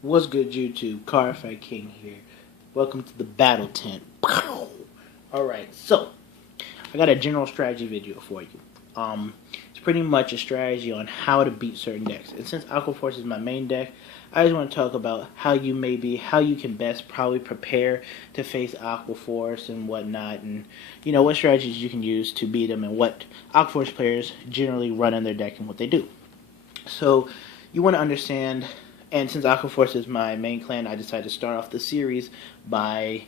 What's good, YouTube? CFK King here. Welcome to the battle tent. Alright, so I got a general strategy video for you. It's pretty much a strategy on how to beat certain decks. And since Aqua Force is my main deck, I just want to talk about how you can best probably prepare to face Aqua Force and whatnot, and what strategies you can use to beat them, and what Aqua Force players generally run in their deck and what they do. So you want to understand. And since Aqua Force is my main clan, I decided to start off the series by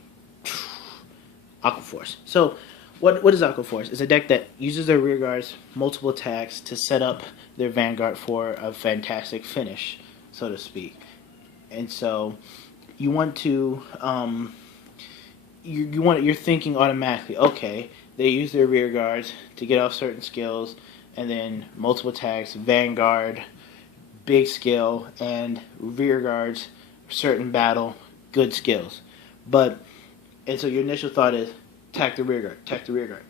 Aqua Force. So, what is Aqua Force? It's a deck that uses their rear guards, multiple attacks, to set up their vanguard for a fantastic finish, so to speak. And so, you want to, you're thinking automatically, okay, they use their rear guards to get off certain skills, and then multiple attacks, vanguard, big skill, and rear guards, certain battle, good skills. And so your initial thought is, attack the rear guard, attack the rear guard.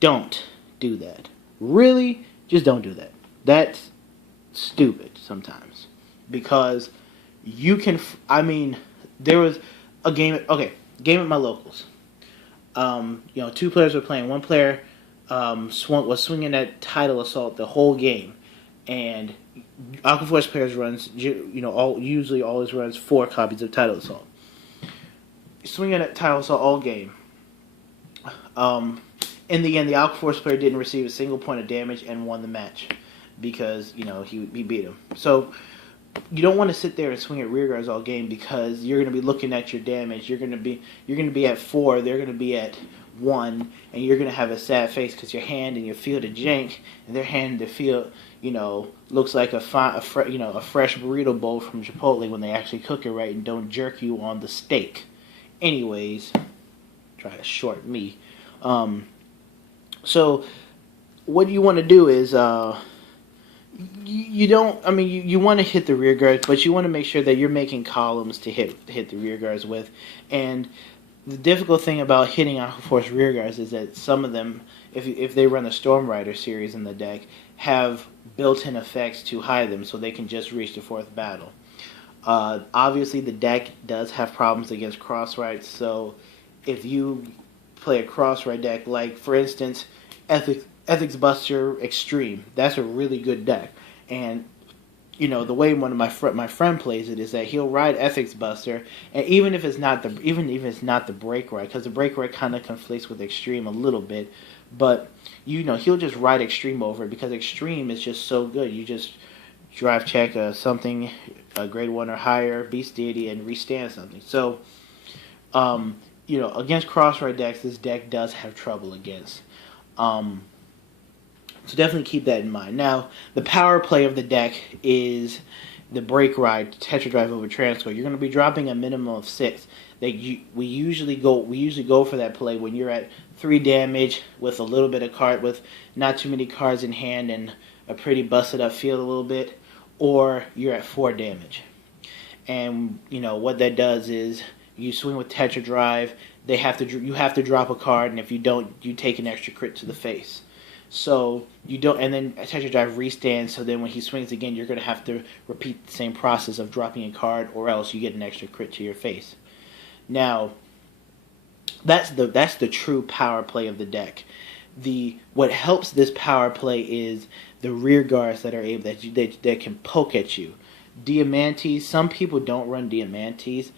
Don't do that. Really, just don't do that. That's stupid sometimes. Because you can, there was a game at my locals. Two players were playing. One player was swinging that Tidal Assault the whole game. And Aqua Force players usually always runs 4 copies of Tidal Assault. Swinging at Tidal Assault all game. In the end, the Aqua Force player didn't receive a single point of damage and won the match because he beat him. So you don't want to sit there and swing at rear guards all game, because you're going to be looking at your damage. You're going to be at 4. They're going to be at 1, and you're going to have a sad face because your hand and your field are jank, and their hand and their field, looks like a fresh burrito bowl from Chipotle when they actually cook it right and don't jerk you on the steak. Anyways, try to short me. So what you want to do is you want to hit the rear guards, but you want to make sure that you're making columns to hit the rear guards with. And the difficult thing about hitting Aqua Force rear guards is that some of them, if they run the Storm Rider series in the deck, have built-in effects to hide them, so they can just reach the 4th battle. Obviously, the deck does have problems against cross-rides, so if you play a cross-ride deck, like, for instance, Ethics Buster Extreme, that's a really good deck. And the way one of my friend plays it is that he'll ride Ethics Buster, and even if it's not the break ride, because the break ride kind of conflicts with Extreme a little bit, but he'll just ride Extreme over it because Extreme is just so good. You just drive check something, a grade 1 or higher, Beast Deity, and restand something. So against cross ride decks, this deck does have trouble against. So definitely keep that in mind. Now, the power play of the deck is the break ride, Tetra Drive over transfer. You're going to be dropping a minimum of 6. We usually go for that play when you're at 3 damage with a little bit of card, with not too many cards in hand and a pretty busted up field a little bit, or you're at 4 damage. And what that does is you swing with Tetra Drive. You have to drop a card, and if you don't, you take an extra crit to the face. So you don't, and then Tetra Drive restands. So then when he swings again, you're going to have to repeat the same process of dropping a card, or else you get an extra crit to your face. Now, that's the true power play of the deck. What helps this power play is the rear guards that are able that can poke at you. Diamantes. Some people don't run Diamantes.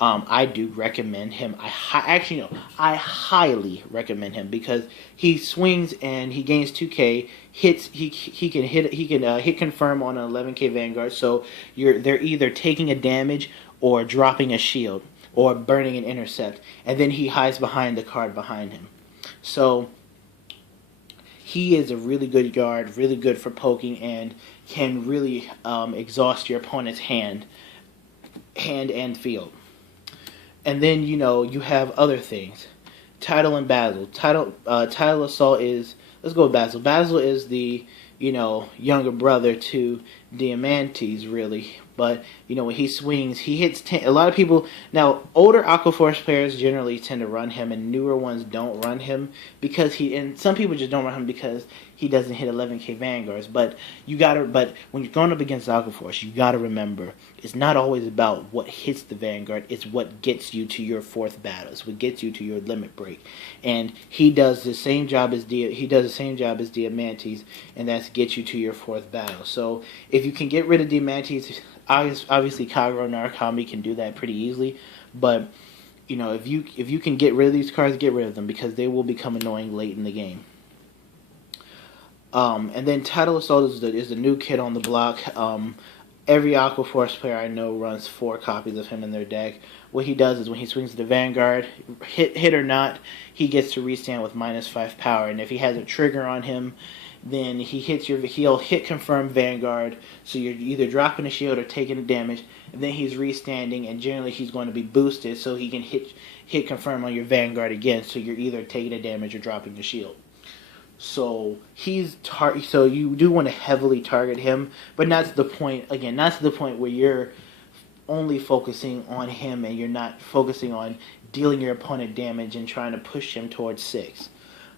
I do recommend him. I highly recommend him because he swings and he gains 2K hits. He can hit confirm on an 11K Vanguard. So they're either taking a damage or dropping a shield or burning an intercept, and then he hides behind the card behind him. So he is a really good guard, really good for poking, and can really exhaust your opponent's hand and field. And then, you have other things. Tidal and Basil. Tidal Assault is, let's go with Basil. Basil is the, younger brother to Diamantes really. But you know when he swings, he hits 10. A lot of people now older Aquaforce players generally tend to run him, and newer ones don't run him because he. And some people just don't run him because he doesn't hit 11K Vanguards. But you gotta. But when you're going up against Aquaforce, you gotta remember it's not always about what hits the Vanguard. It's what gets you to your fourth battle. It's what gets you to your limit break. And he does the same job as Diamantes, and that's get you to your fourth battle. So if you can get rid of Diamantes. Obviously, Kagero and Narukami can do that pretty easily, but you know if you can get rid of these cards, get rid of them because they will become annoying late in the game. And then Tidal Assault is the new kid on the block. Every Aquaforce player I know runs 4 copies of him in their deck. What he does is when he swings the Vanguard, hit or not, he gets to restand with -5 power, and if he has a trigger on him, then he'll hit confirm Vanguard, so you're either dropping a shield or taking a damage, and then he's restanding, and generally he's going to be boosted, so he can hit confirm on your Vanguard again, so you're either taking a damage or dropping the shield. So so you do want to heavily target him, but not to the point where you're only focusing on him and you're not focusing on dealing your opponent damage and trying to push him towards 6.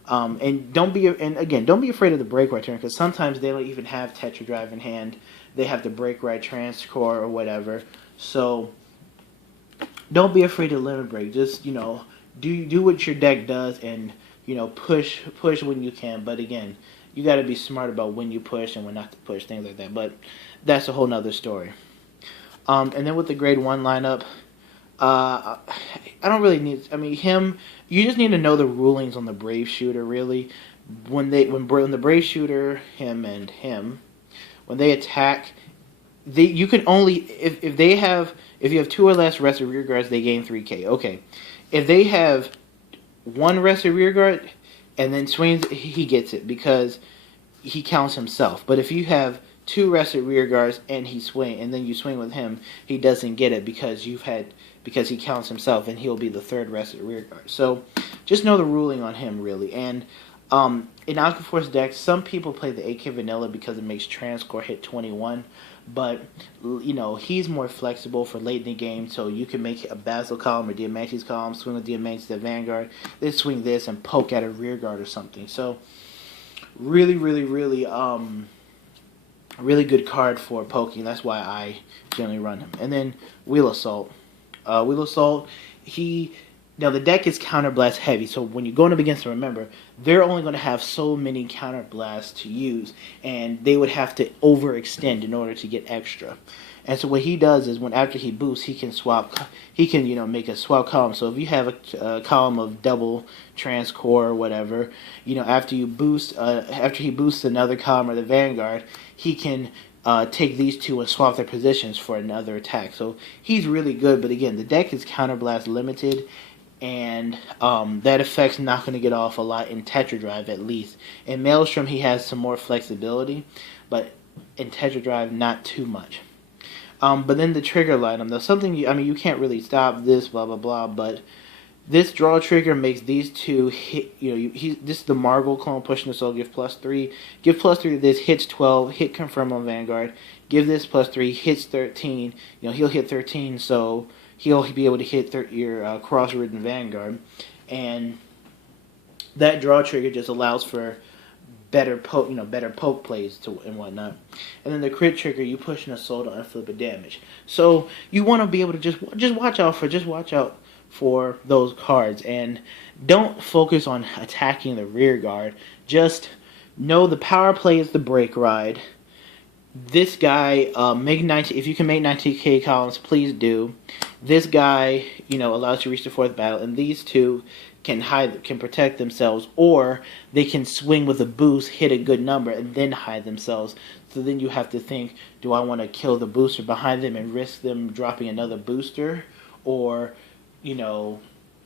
And don't be afraid of the break right turn because sometimes they don't even have Tetra Drive in hand. They have the break right transcore or whatever. So don't be afraid to limit break. Just do what your deck does and push when you can. But again, you got to be smart about when you push and when not to push, things like that. But that's a whole nother story. And then with the grade 1 lineup. I don't really need. I mean, him. You just need to know the rulings on the Brave Shooter. Really, when the Brave Shooter, him, when they attack, you can only if you have 2 or less rested rear guards, they gain 3K. Okay, if they have 1 rested rear guard and then swings, he gets it because he counts himself. But if you have 2 rested rear guards and he swing, and then you swing with him, he doesn't get it because he counts himself, and he'll be the 3rd rested rear guard. So just know the ruling on him really. And in Aquaforce decks, some people play the AK Vanilla because it makes Transcore hit 21, but he's more flexible for late in the game. So you can make a Basil column or Diamantes column, swing with Diamantes to Vanguard, then swing this and poke at a rear guard or something. So really, really, really. Really good card for poking. That's why I generally run him. And then Wheel Assault. Wheel Assault, now the deck is Counterblast heavy, so when you're going up against them, remember, they're only going to have so many Counterblasts to use, and they would have to overextend in order to get extra. And so what he does is after he boosts, he can make a swap column. So if you have a column of double transcore or whatever, after he boosts another column or the Vanguard, he can take these 2 and swap their positions for another attack. So he's really good, but again, the deck is Counterblast limited, and that effect's not going to get off a lot in Tetra Drive at least. In Maelstrom, he has some more flexibility, but in Tetra Drive, not too much. But then the trigger lineup, though, something you can't really stop this, blah blah blah. But this draw trigger makes these 2 hit. This is the Marvel clone pushing the soul. Give +3. Give +3 to this. Hits 12. Hit confirm on Vanguard. Give this +3. Hits 13. He'll hit 13, so he'll be able to hit your cross-ridden Vanguard, and that draw trigger just allows for better poke plays and whatnot. And then the crit trigger, you push an assault on flip of damage. So you want to be able to just watch out for those cards, and don't focus on attacking the rear guard. Just know the power play is the break ride. This guy, if you can make 19K columns, please do. This guy, allows you to reach the 4th battle, and these 2 can protect themselves, or they can swing with a boost, hit a good number, and then hide themselves. So then you have to think, do I want to kill the booster behind them and risk them dropping another booster, or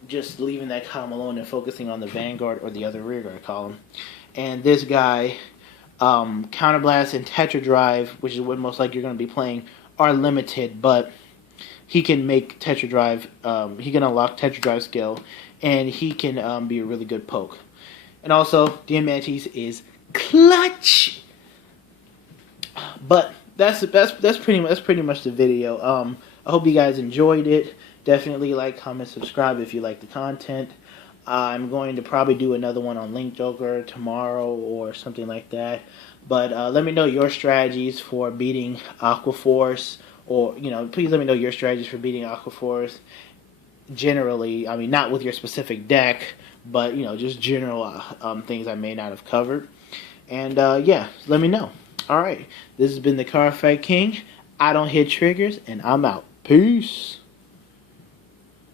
just leaving that column alone and focusing on the Vanguard or the other rear guard column. And this guy, Counterblast and Tetra Drive, which is what most likely you're going to be playing, are limited, but he can make Tetra Drive, he can unlock Tetra Drive skill, and he can be a really good poke. And also, Diamantes is clutch! But pretty much the video. I hope you guys enjoyed it. Definitely like, comment, subscribe if you like the content. I'm going to probably do another one on Link Joker tomorrow or something like that. But let me know your strategies for beating Aqua Force, or please let me know your strategies for beating Aqua Force. Generally, I mean, not with your specific deck, but just general things I may not have covered. And yeah, let me know. All right, this has been the Card Fight King. I don't hit triggers, and I'm out. Peace.